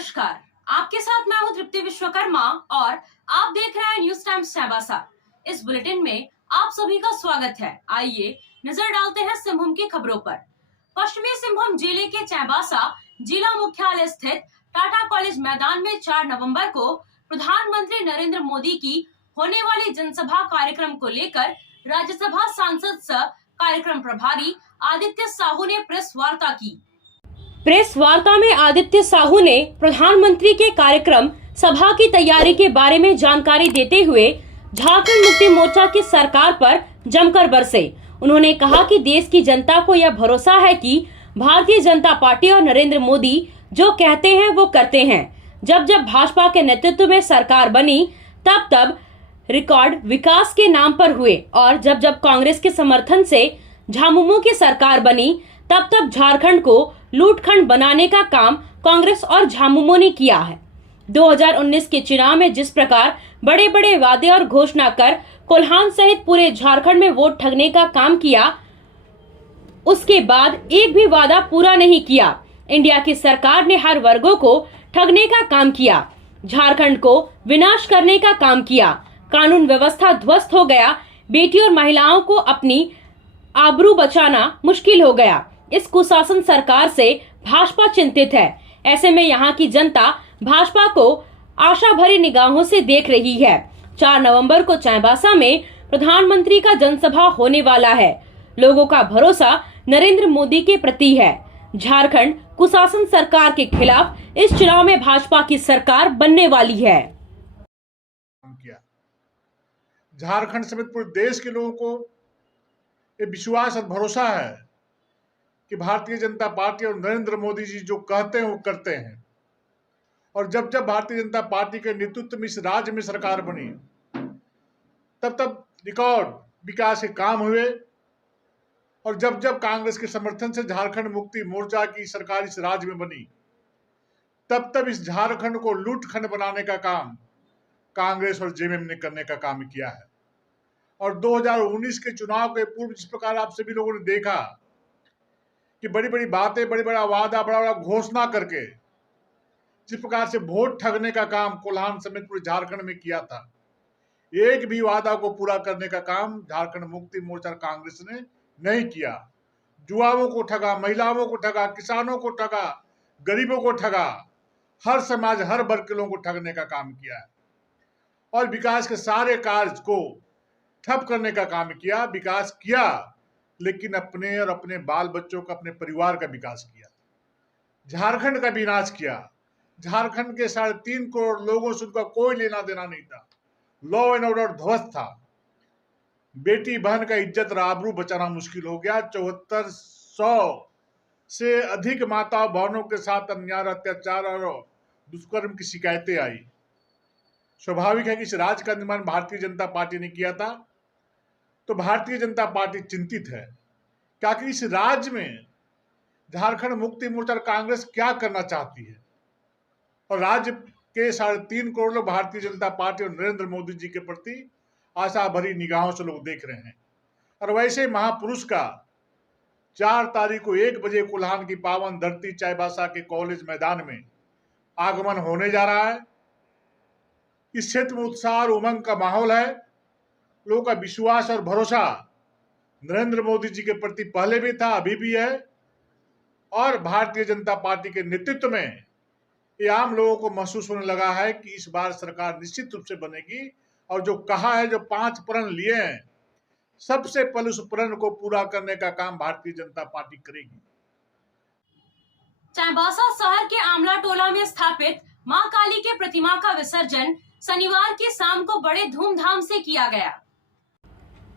नमस्कार, आपके साथ मैं हूं तृप्ति विश्वकर्मा और आप देख रहे हैं न्यूज टाइम्स चाईबासा। इस बुलेटिन में आप सभी का स्वागत है। आइए नजर डालते हैं सिंहभूम की खबरों पर। पश्चिमी सिंहभूम जिले के चाईबासा जिला मुख्यालय स्थित टाटा कॉलेज मैदान में 4 नवंबर को प्रधानमंत्री नरेंद्र मोदी की होने वाली जनसभा कार्यक्रम को लेकर राज्यसभा सांसद सह कार्यक्रम प्रभारी आदित्य साहू ने प्रेस वार्ता की। प्रेस वार्ता में आदित्य साहू ने प्रधानमंत्री के कार्यक्रम सभा की तैयारी के बारे में जानकारी देते हुए झारखंड मुक्ति मोर्चा की सरकार पर जमकर बरसे। उन्होंने कहा कि देश की जनता को यह भरोसा है कि भारतीय जनता पार्टी और नरेंद्र मोदी जो कहते हैं वो करते हैं। जब जब भाजपा के नेतृत्व में सरकार बनी तब तब रिकॉर्ड विकास के नाम पर हुए और जब जब कांग्रेस के समर्थन से झामुमो की सरकार बनी तब तब झारखंड को लूटखंड बनाने का काम कांग्रेस और झामुमो ने किया है। 2019 के चुनाव में जिस प्रकार बड़े बड़े वादे और घोषणा कर कोल्हान सहित पूरे झारखंड में वोट ठगने का काम किया, उसके बाद एक भी वादा पूरा नहीं किया। इंडिया की सरकार ने हर वर्गों को ठगने का काम किया, झारखंड को विनाश करने का काम किया, कानून व्यवस्था ध्वस्त हो गया, बेटी और महिलाओं को अपनी आबरू बचाना मुश्किल हो गया। इस कुशासन सरकार से भाजपा चिंतित है। ऐसे में यहाँ की जनता भाजपा को आशा भरी निगाहों से देख रही है। 4 नवंबर को चाईबासा में प्रधानमंत्री का जनसभा होने वाला है। लोगों का भरोसा नरेंद्र मोदी के प्रति है। झारखंड कुशासन सरकार के खिलाफ इस चुनाव में भाजपा की सरकार बनने वाली है। झारखंड समेत पूरे देश के लोगों को ये विश्वास और भरोसा है कि भारतीय जनता पार्टी और नरेंद्र मोदी जी जो कहते हैं वो करते हैं। और जब जब भारतीय जनता पार्टी के नेतृत्व में इस राज्य में सरकार बनी तब तब रिकॉर्ड विकास के काम हुए और जब जब कांग्रेस के समर्थन से झारखंड मुक्ति मोर्चा की सरकार इस राज्य में बनी तब तब इस झारखंड को लूटखंड बनाने का काम कांग्रेस और जेएमएम ने करने का काम किया है। और 2019 के चुनाव के पूर्व जिस प्रकार आप सभी लोगों ने देखा कि बड़ी बड़ी बातें, बड़ी बड़ा वादा, बड़ा बड़ा घोषणा करके जिस प्रकार से वोट ठगने का काम कोल्हान समेत पूरे झारखंड में किया था, एक भी वादा को पूरा करने का काम झारखंड मुक्ति मोर्चा कांग्रेस ने नहीं किया। युवाओं को ठगा, महिलाओं को ठगा, किसानों को ठगा, गरीबों को ठगा, हर समाज हर वर्ग के लोगों को ठगने का काम किया है और विकास के सारे कार्य को ठप करने का काम किया। विकास किया लेकिन अपने और अपने बाल बच्चों का, अपने परिवार का विकास किया। झारखंड का विनाश किया। झारखंड के 3.5 करोड़ लोगों से उनका कोई लेना देना नहीं था। लॉ एंड ऑर्डर ध्वस्त था। बेटी बहन का इज्जत और आबरू बचाना मुश्किल हो गया। 7400 से अधिक माता बहनों के साथ अन्याय, अत्याचार और दुष्कर्म की शिकायतें आई। स्वाभाविक है कि इस राज्य का निर्माण भारतीय जनता पार्टी ने किया था, तो भारतीय जनता पार्टी चिंतित है क्योंकि इस राज्य में झारखंड मुक्ति मोर्चा कांग्रेस क्या करना चाहती है और राज्य के 3.5 करोड़ लोग भारतीय जनता पार्टी और नरेंद्र मोदी जी के प्रति आशा भरी निगाहों से लोग देख रहे हैं। और वैसे महापुरुष का 4 तारीख को 1 बजे कोल्हान की पावन धरती चाईबासा के कॉलेज मैदान में आगमन होने जा रहा है। इस क्षेत्र में उत्साह और उमंग का माहौल है। लोगों का विश्वास और भरोसा नरेंद्र मोदी जी के प्रति पहले भी था, अभी भी है और भारतीय जनता पार्टी के नेतृत्व में ये आम लोगों को महसूस होने लगा है कि इस बार सरकार निश्चित रूप से बनेगी और जो कहा है, जो 5 प्रण लिए हैं, सबसे पहले उस प्रण को पूरा करने का काम भारतीय जनता पार्टी करेगी। चाईबासा शहर के आमला टोला में स्थापित मां काली के प्रतिमा का विसर्जन शनिवार की शाम को बड़े धूमधाम से किया गया।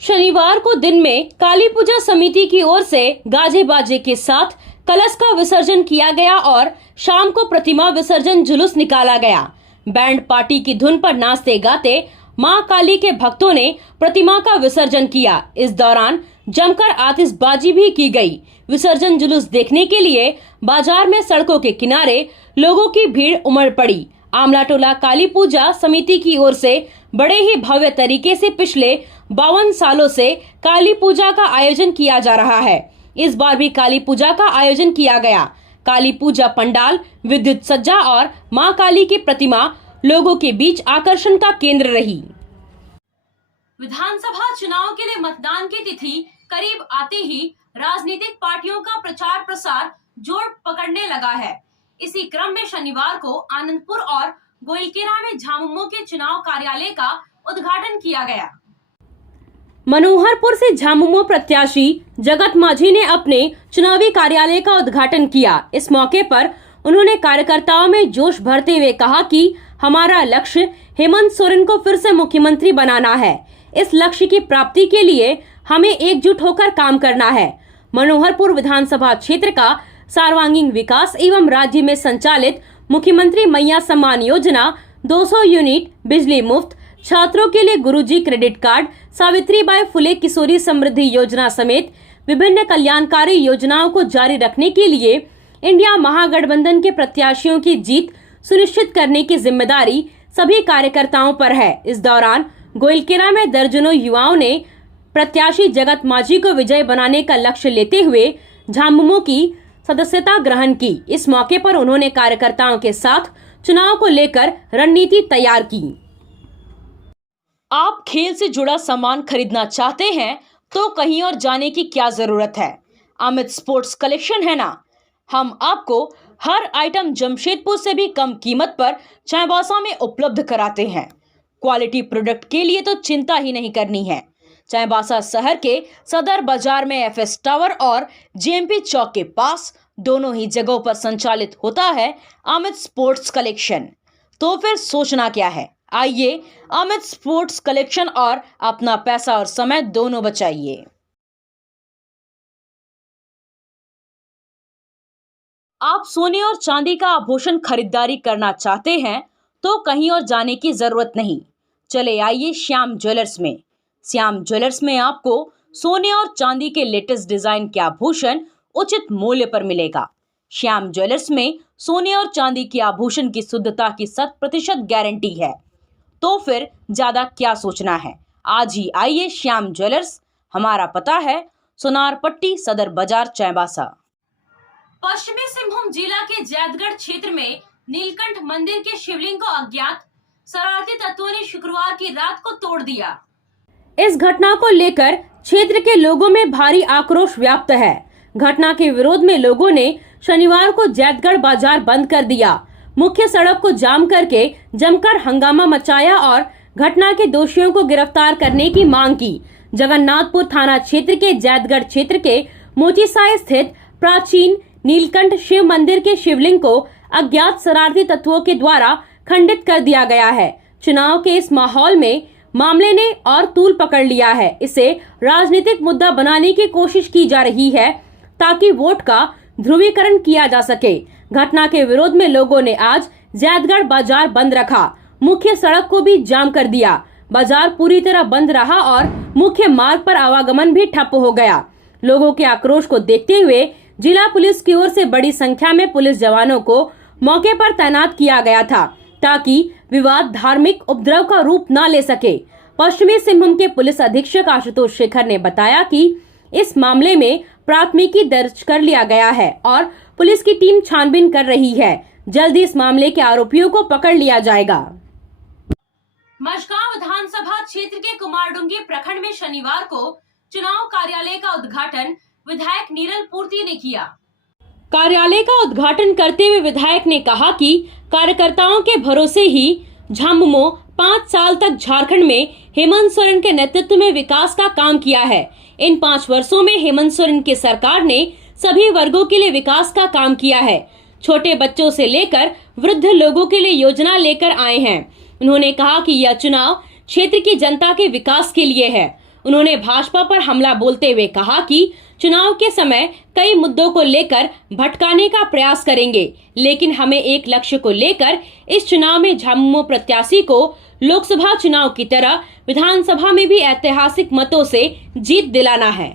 शनिवार को दिन में काली पूजा समिति की ओर से गाजे बाजे के साथ कलश का विसर्जन किया गया और शाम को प्रतिमा विसर्जन जुलूस निकाला गया। बैंड पार्टी की धुन पर नाचते गाते मां काली के भक्तों ने प्रतिमा का विसर्जन किया। इस दौरान जमकर आतिशबाजी भी की गई। विसर्जन जुलूस देखने के लिए बाजार में सड़कों के किनारे लोगों की भीड़ उमड़ पड़ी। आमला टोला काली पूजा समिति की ओर से बड़े ही भव्य तरीके से पिछले 52 सालों से काली पूजा का आयोजन किया जा रहा है। इस बार भी काली पूजा का आयोजन किया गया। काली पूजा पंडाल, विद्युत सज्जा और मां काली की प्रतिमा लोगों के बीच आकर्षण का केंद्र रही। विधानसभा चुनाव के लिए मतदान की तिथि करीब आते ही राजनीतिक पार्टियों का प्रचार प्रसार जोर पकड़ने लगा है। इसी क्रम में शनिवार को आनंदपुर और गोइलकेरा में झामुमो के चुनाव कार्यालय का उद्घाटन किया गया। मनोहरपुर से झामुमो प्रत्याशी जगत माझी ने अपने चुनावी कार्यालय का उद्घाटन किया। इस मौके पर उन्होंने कार्यकर्ताओं में जोश भरते हुए कहा कि हमारा लक्ष्य हेमंत सोरेन को फिर से मुख्यमंत्री बनाना है। इस लक्ष्य की प्राप्ति के लिए हमें एकजुट होकर काम करना है। मनोहरपुर विधानसभा क्षेत्र का सर्वांगीण विकास एवं राज्य में संचालित मुख्यमंत्री मैया सम्मान योजना, 200 यूनिट बिजली मुफ्त, छात्रों के लिए गुरुजी क्रेडिट कार्ड, सावित्रीबाई फुले किशोरी समृद्धि योजना समेत विभिन्न कल्याणकारी योजनाओं को जारी रखने के लिए इंडिया महागठबंधन के प्रत्याशियों की जीत सुनिश्चित करने की जिम्मेदारी सभी कार्यकर्ताओं पर है। इस दौरान गोइलकेरा में दर्जनों युवाओं ने प्रत्याशी जगत माझी को विजय बनाने का लक्ष्य लेते हुए झामुमो की सदस्यता ग्रहण की। इस मौके पर उन्होंने कार्यकर्ताओं के साथ चुनाव को लेकर रणनीति तैयार की। आप खेल से जुड़ा सामान खरीदना चाहते हैं तो कहीं और जाने की क्या जरूरत है। अमित स्पोर्ट्स कलेक्शन है ना। हम आपको हर आइटम जमशेदपुर से भी कम कीमत पर चाईबासा में उपलब्ध कराते हैं। क्वालिटी प्रोडक्ट के लिए तो चिंता ही नहीं करनी है। चाईबासा शहर के सदर बाजार में एफएस टावर और जेएमपी चौक के पास दोनों ही जगहों पर संचालित होता है अमित स्पोर्ट्स कलेक्शन। तो फिर सोचना क्या है, आइए अमित स्पोर्ट्स कलेक्शन और अपना पैसा और समय दोनों बचाइए। आप सोने और चांदी का आभूषण खरीदारी करना चाहते हैं तो कहीं और जाने की जरूरत नहीं। चले आइए श्याम ज्वेलर्स में। श्याम ज्वेलर्स में आपको सोने और चांदी के लेटेस्ट डिजाइन के आभूषण उचित मूल्य पर मिलेगा। श्याम ज्वेलर्स में सोने और चांदी के आभूषण की शुद्धता की 100% गारंटी है। तो फिर ज्यादा क्या सोचना है, आज ही आइए श्याम ज्वेलर्स। हमारा पता है सोनारपट्टी सदर बाजार चाईबासा। पश्चिमी सिंहभूम जिला के जैदगढ़ क्षेत्र में नीलकंठ मंदिर के शिवलिंग को अज्ञात शरारती तत्वों ने शुक्रवार की रात को तोड़ दिया। इस घटना को लेकर क्षेत्र के लोगों में भारी आक्रोश व्याप्त है। घटना के विरोध में लोगों ने शनिवार को जैदगढ़ बाजार बंद कर दिया, मुख्य सड़क को जाम करके जमकर हंगामा मचाया और घटना के दोषियों को गिरफ्तार करने की मांग की। जगन्नाथपुर थाना क्षेत्र के जैदगढ़ क्षेत्र के मोचीसाई स्थित प्राचीन नीलकंठ शिव मंदिर के शिवलिंग को अज्ञात शरारती तत्वों के द्वारा खंडित कर दिया गया है। चुनाव के इस माहौल में मामले ने और तूल पकड़ लिया है। इसे राजनीतिक मुद्दा बनाने की कोशिश की जा रही है ताकि वोट का ध्रुवीकरण किया जा सके। घटना के विरोध में लोगों ने आज जैदगढ़ बाजार बंद रखा, मुख्य सड़क को भी जाम कर दिया। बाजार पूरी तरह बंद रहा और मुख्य मार्ग पर आवागमन भी ठप हो गया। लोगों के आक्रोश को देखते हुए जिला पुलिस की ओर से बड़ी संख्या में पुलिस जवानों को मौके पर तैनात किया गया था ताकि विवाद धार्मिक उपद्रव का रूप न ले सके। पश्चिमी सिंहभूम के पुलिस अधीक्षक आशुतोष शेखर ने बताया कि इस मामले में प्राथमिकी दर्ज कर लिया गया है और पुलिस की टीम छानबीन कर रही है। जल्दी इस मामले के आरोपियों को पकड़ लिया जाएगा। मझगांव विधानसभा क्षेत्र के कुमारडुंगी प्रखंड में शनिवार को चुनाव कार्यालय का उद्घाटन विधायक नीरल पूर्ति ने किया। कार्यालय का उद्घाटन करते हुए विधायक ने कहा कि कार्यकर्ताओं के भरोसे ही झामुमो 5 साल तक झारखंड में हेमंत सोरेन के नेतृत्व में विकास का काम किया है। इन 5 वर्षों में हेमंत सोरेन की सरकार ने सभी वर्गों के लिए विकास का काम किया है। छोटे बच्चों से लेकर वृद्ध लोगों के लिए योजना लेकर आए हैं। उन्होंने कहा कि यह चुनाव क्षेत्र की जनता के विकास के लिए है। उन्होंने भाजपा पर हमला बोलते हुए कहा कि चुनाव के समय कई मुद्दों को लेकर भटकाने का प्रयास करेंगे, लेकिन हमें एक लक्ष्य को लेकर इस चुनाव में झामुमो प्रत्याशी को लोकसभा चुनाव की तरह विधानसभा में भी ऐतिहासिक मतों से जीत दिलाना है।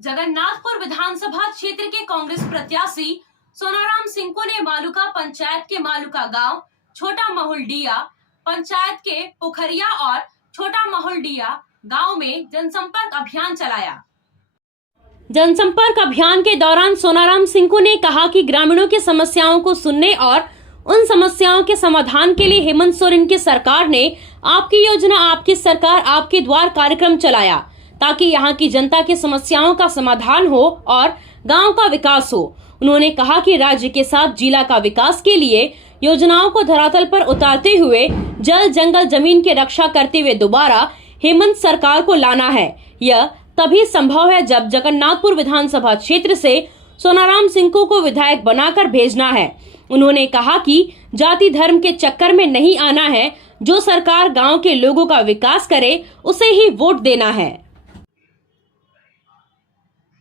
जगन्नाथपुर विधानसभा क्षेत्र के कांग्रेस प्रत्याशी सोनाराम सिंह को ने मालूका पंचायत के मालूका गांव, छोटा महुलडिया पंचायत के पोखरिया और छोटा महुलडिया गांव में जनसंपर्क अभियान चलाया। जनसंपर्क अभियान के दौरान सोनाराम सिंकू ने कहा कि ग्रामीणों की समस्याओं को सुनने और उन समस्याओं के समाधान के लिए हेमंत सोरेन की सरकार ने आपकी योजना आपकी सरकार आपके द्वार कार्यक्रम चलाया, ताकि यहाँ की जनता की समस्याओं का समाधान हो और गांव का विकास हो। उन्होंने कहा कि राज्य के साथ जिला का विकास के लिए योजनाओं को धरातल पर उतारते हुए जल जंगल जमीन की रक्षा करते हुए दोबारा हेमंत सरकार को लाना है। यह तभी संभव है जब जगन्नाथपुर विधानसभा क्षेत्र से सोनाराम सिंकू को विधायक बनाकर भेजना है। उन्होंने कहा कि जाति धर्म के चक्कर में नहीं आना है, जो सरकार गांव के लोगों का विकास करे उसे ही वोट देना है।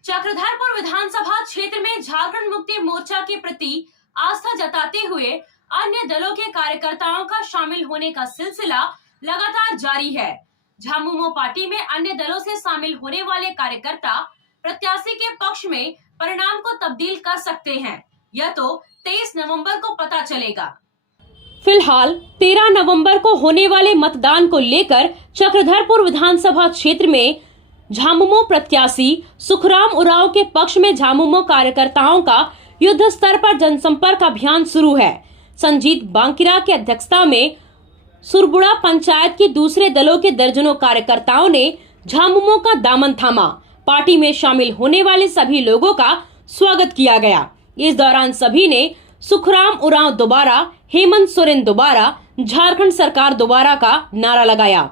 चक्रधरपुर विधानसभा क्षेत्र में झारखंड मुक्ति मोर्चा के प्रति आस्था जताते हुए अन्य दलों के कार्यकर्ताओं का शामिल होने का सिलसिला लगातार जारी है। झामुमो पार्टी में अन्य दलों से शामिल होने वाले कार्यकर्ता प्रत्याशी के पक्ष में परिणाम को तब्दील कर सकते हैं। यह तो 23 नवंबर को पता चलेगा। फिलहाल 13 नवंबर को होने वाले मतदान को लेकर चक्रधरपुर विधानसभा क्षेत्र में झामुमो प्रत्याशी सुखराम उरांव के पक्ष में झामुमो कार्यकर्ताओं का युद्ध स्तर पर जनसंपर्क अभियान शुरू है। संजीत बांकिरा की अध्यक्षता में सुरबुड़ा पंचायत के दूसरे दलों के दर्जनों कार्यकर्ताओं ने झामुमो का दामन थामा। पार्टी में शामिल होने वाले सभी लोगों का स्वागत किया गया। इस दौरान सभी ने सुखराम उरांव दोबारा, हेमंत सोरेन दोबारा, झारखंड सरकार दोबारा का नारा लगाया।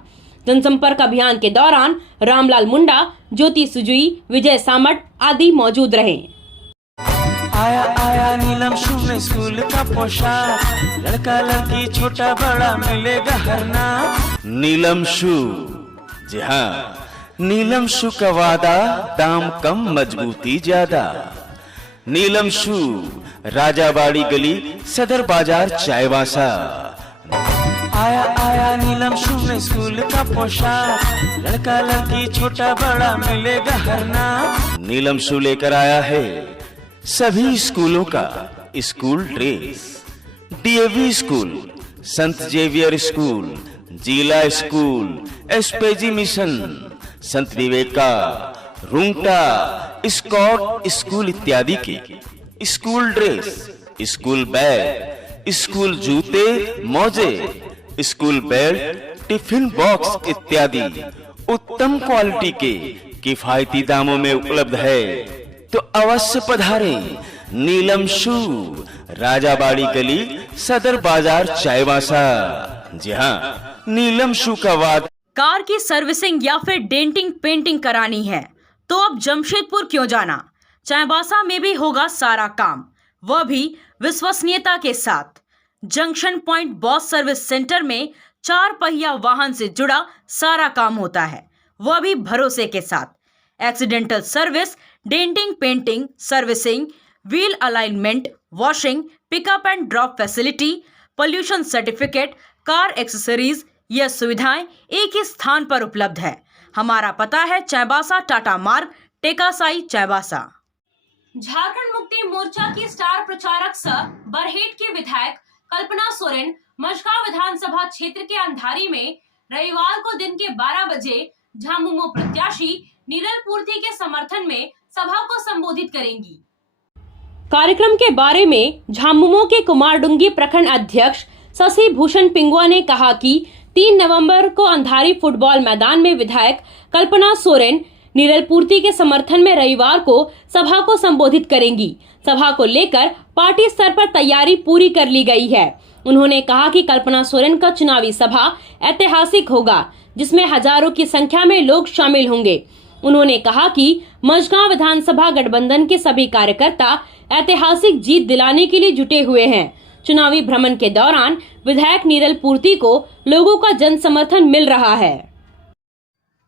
जनसंपर्क अभियान के दौरान रामलाल मुंडा, ज्योति सुजुई, विजय सामट आदि मौजूद रहे। आया आया नीलम शू में स्कूल का पोशाक, लड़का लड़की छोटा बड़ा मिलेगा हर नाम। नीलम शू, जी हाँ, नीलम शू का वादा, दाम कम मजबूती ज्यादा। नीलम शू, राजाबाड़ी गली, सदर बाजार, चायवासा। आया आया नीलम शू में स्कूल का पोशाक, लड़का लड़की छोटा बड़ा मिलेगा हर नाम। नीलम शू लेकर आया है सभी स्कूलों का स्कूल ड्रेस। डीएवी स्कूल, संत जेवियर स्कूल, जिला स्कूल, एसपीजी मिशन, संत विवेका, रुंगटा, स्कॉट स्कूल इत्यादि के school dress, school bag, school जूते, मोजे, स्कूल बेल्ट, टिफिन बॉक्स इत्यादि उत्तम क्वालिटी के किफायती दामों में उपलब्ध है। तो अवश्य पधारें। नीलम शू, राजाबाड़ी गली, सदर बाजार, चायवासा। जी हाँ, नीलम शू का वाद। कार की सर्विसिंग या फिर डेंटिंग पेंटिंग करानी है तो अब जमशेदपुर क्यों जाना। चायबासा में भी होगा सारा काम, वह भी विश्वसनीयता के साथ। Junction point boss service centre में 4 पहिया वाहन से जुड़ा सारा काम होता है, वह भी भरोसे के साथ। Accidental service, denting painting, servicing, wheel alignment, washing, pickup and drop facility, pollution certificate, car accessories, यह सुविधाएं एक ही स्थान पर उपलब्ध है। हमारा पता है चायबासा टाटा मार्ग, टेकासाई, चायबासा। झारखंड मुक्ति मोर्चा की स्टार प्रचारक सह बरहेट की विधायक कल्पना सोरेन मझगांव विधानसभा क्षेत्र के अंधारी में रविवार को दिन के 12 बजे झामुमो प्रत्याशी नीरल पूर्ति के समर्थन में सभा को संबोधित करेंगी। कार्यक्रम के बारे में झामुमो के कुमारडुंगी प्रखंड अध्यक्ष शशि भूषण पिंगुआ ने कहा कि 3 नवंबर को अंधारी फुटबॉल मैदान में विधायक कल्पना सोरेन नीरल पूर्ति के समर्थन में रविवार को सभा को संबोधित करेंगी। सभा को लेकर पार्टी स्तर पर तैयारी पूरी कर ली गई है। उन्होंने कहा कि कल्पना सोरेन का चुनावी सभा ऐतिहासिक होगा, जिसमें हजारों की संख्या में लोग शामिल होंगे। उन्होंने कहा कि मझगांव विधानसभा गठबंधन के सभी कार्यकर्ता ऐतिहासिक जीत दिलाने के लिए जुटे हुए हैं। चुनावी भ्रमण के दौरान विधायक नीरल पूर्ति को लोगों का जन समर्थन मिल रहा है।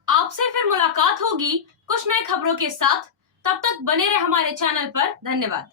आपसे फिर मुलाकात होगी कुछ नई खबरों के साथ। तब तक बने रहे हमारे चैनल पर। धन्यवाद।